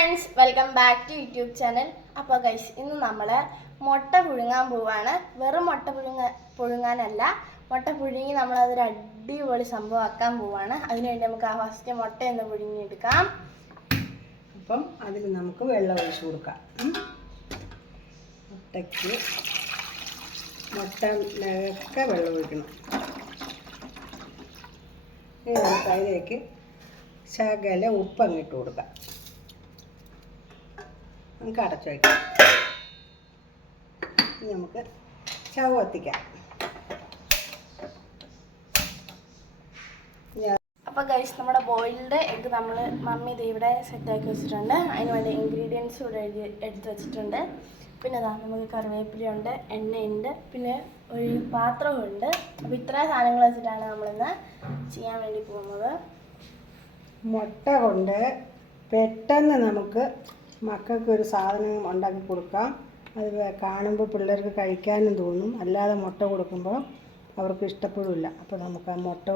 Friends welcome back to YouTube channel അപ്പോൾ guys ഇന്ന് നമ്മൾ മുട്ട പുഴുങ്ങാൻ പോവാണ്. വെറും മുട്ട പുഴുങ്ങ പുഴുങ്ങാനല്ല മുട്ട പുഴുങ്ങി നമ്മൾ അതൊരു അടിപൊളി സംഭവമാക്കാൻ പോവാണ്. അതിനുവേണ്ടി നമുക്ക് ആ ഫസ്റ്റ് മുട്ട ഒന്ന് പുഴുങ്ങിയെടുക്കാം. അപ്പം അതിൽ നമുക്ക് വെള്ളം ഒഴിച്ചു കൊടുക്കാം. മുട്ടയ്ക്ക് മുട്ടയ്ക്ക് മുട്ടയൊക്കെ വെള്ളം ഒഴിക്കണം. അതിലേക്ക് ശകല ഉപ്പ് അങ്ങിട്ട് കൊടുക്കാം. നമുക്ക് അടച്ചു വയ്ക്കാം ഇനി നമുക്ക് ചവ് കത്തിക്കാം. അപ്പോൾ ഗൈസ് നമ്മുടെ ബോയിൽഡ് എഗ്ഗ് നമ്മൾ മമ്മി ഇത് ഇവിടെ സെറ്റാക്കി വെച്ചിട്ടുണ്ട്. അതിന് വേണ്ട ഇൻഗ്രീഡിയൻസ് ഇവിടെ എഴുതി എടുത്ത് വെച്ചിട്ടുണ്ട്. പിന്നെ അതാ നമുക്ക് കറിവേപ്പിലയുണ്ട് എണ്ണയുണ്ട് പിന്നെ ഒരു പാത്രമുണ്ട് അപ്പോൾ ഇത്രയും സാധനങ്ങൾ വെച്ചിട്ടാണ് നമ്മളിന്ന് ചെയ്യാൻ വേണ്ടി പോകുന്നത്. മുട്ട കൊണ്ട് പെട്ടെന്ന് നമുക്ക് മക്കൾക്ക് ഒരു സാധനം ഉണ്ടാക്കി കൊടുക്കാം. അത് കാണുമ്പോൾ പിള്ളേർക്ക് കഴിക്കാനും തോന്നും. അല്ലാതെ മുട്ട കൊടുക്കുമ്പോൾ അവർക്ക് ഇഷ്ടപ്പെടില്ല. അപ്പോൾ നമുക്ക് ആ മുട്ട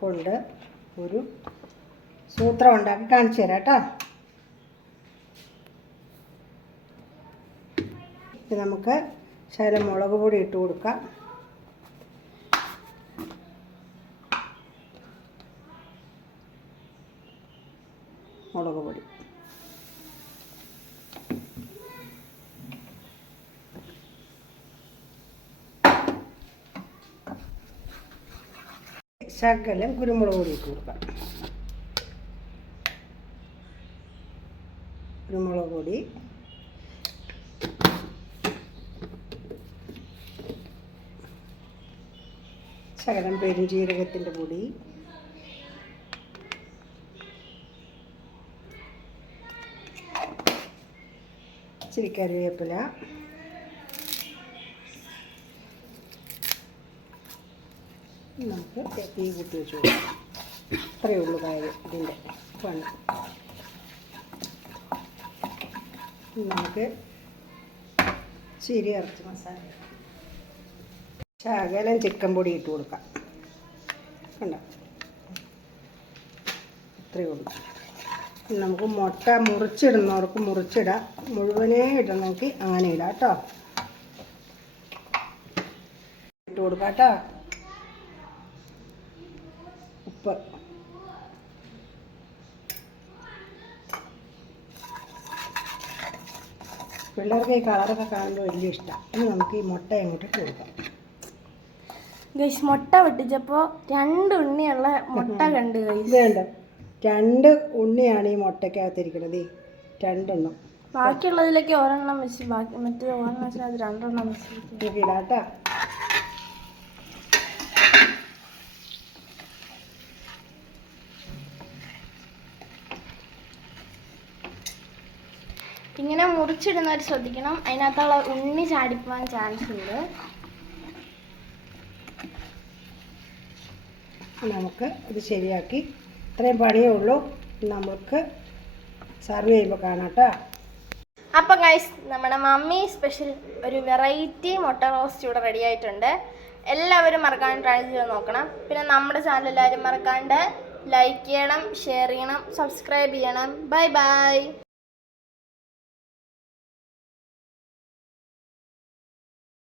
കൊണ്ട് ഒരു സൂത്രം ഉണ്ടാക്കി കാണിച്ചു തരാം കേട്ടോ. നമുക്ക് ശകലം മുളക് പൊടി ഇട്ട് കൊടുക്കാം. മുളക് പൊടി. ശകലം കുരുമുളക് പൊടി ഇട്ട് കൊടുക്കാം. കുരുമുളക് പൊടി ശകലം പെരുംജീരകത്തിന്റെ പൊടി. ഇച്ചിരി നമുക്ക് തീ കൂട്ടി വെച്ച് കൊടുക്കാം. അത്രയേ ഉള്ളൂ കാര്യം ഇതിന്റെ പണി. നമുക്ക് ചിരി ഇറച്ചി മസാല. ശകലം ചിക്കൻ പൊടി ഇട്ട് കൊടുക്കാം. കണ്ടോ? ഇത്രയേ ഉള്ളൂ. നമുക്ക് മുട്ട മുറിച്ചിടുന്നവർക്ക് മുറിച്ചിടാം. മുഴുവനേ ഇടണമെങ്കിൽ അങ്ങനെ ഇടാം കേട്ടോ. ഇട്ട് കൊടുക്കാം കേട്ടോ. ഉപ്പ് പിള്ളേർക്ക് ഈ കളറൊക്കെ കാണുമ്പോൾ വലിയ ഇഷ്ടമാണ് ഇനി നമുക്ക് ഈ മുട്ട അങ്ങോട്ട് ഇട്ട് കൊടുക്കാം? ഗൈസ് മുട്ട പൊട്ടിച്ചപ്പോൾ രണ്ട് ഉണ്ണിയുള്ള മുട്ട കണ്ട് ഗൈസ് കണ്ടോ രണ്ട് ഉണ്ണിയാണ് ഈ മുട്ടയ്ക്കകത്തിരിക്കണത്. രണ്ടെണ്ണം. ബാക്കിയുള്ളതിലേക്ക് ഒരെണ്ണം വെച്ച് ബാക്കി മറ്റേ ഒരെണ്ണം വെച്ചാൽ അത് രണ്ടെണ്ണം വെച്ച് നമുക്ക് ഇങ്ങനെ മുറിച്ചിടുന്നവർ ശ്രദ്ധിക്കണം. അതിനകത്തുള്ള ഉണ്ണി ചാടിപ്പോവാൻ ചാൻസ് ഉണ്ട്. നമുക്ക് ഇത് ശരിയാക്കി. ഇത്രയും പണിയേ ഉള്ളൂ. നമുക്ക് സർവ് ചെയ്യുമ്പോൾ കാണാം കേട്ടോ അപ്പം ഗൈസ് നമ്മുടെ മമ്മി സ്പെഷ്യൽ ഒരു വെറൈറ്റി മുട്ട റോസ്റ്റ് ഇവിടെ റെഡി ആയിട്ടുണ്ട്. എല്ലാവരും മറക്കാണ്ട് ട്രൈ ചെയ്ത് നോക്കണം. പിന്നെ നമ്മുടെ ചാനൽ എല്ലാവരും മറക്കാണ്ട് ലൈക്ക് ചെയ്യണം ഷെയർ ചെയ്യണം സബ്സ്ക്രൈബ് ചെയ്യണം. Bye bye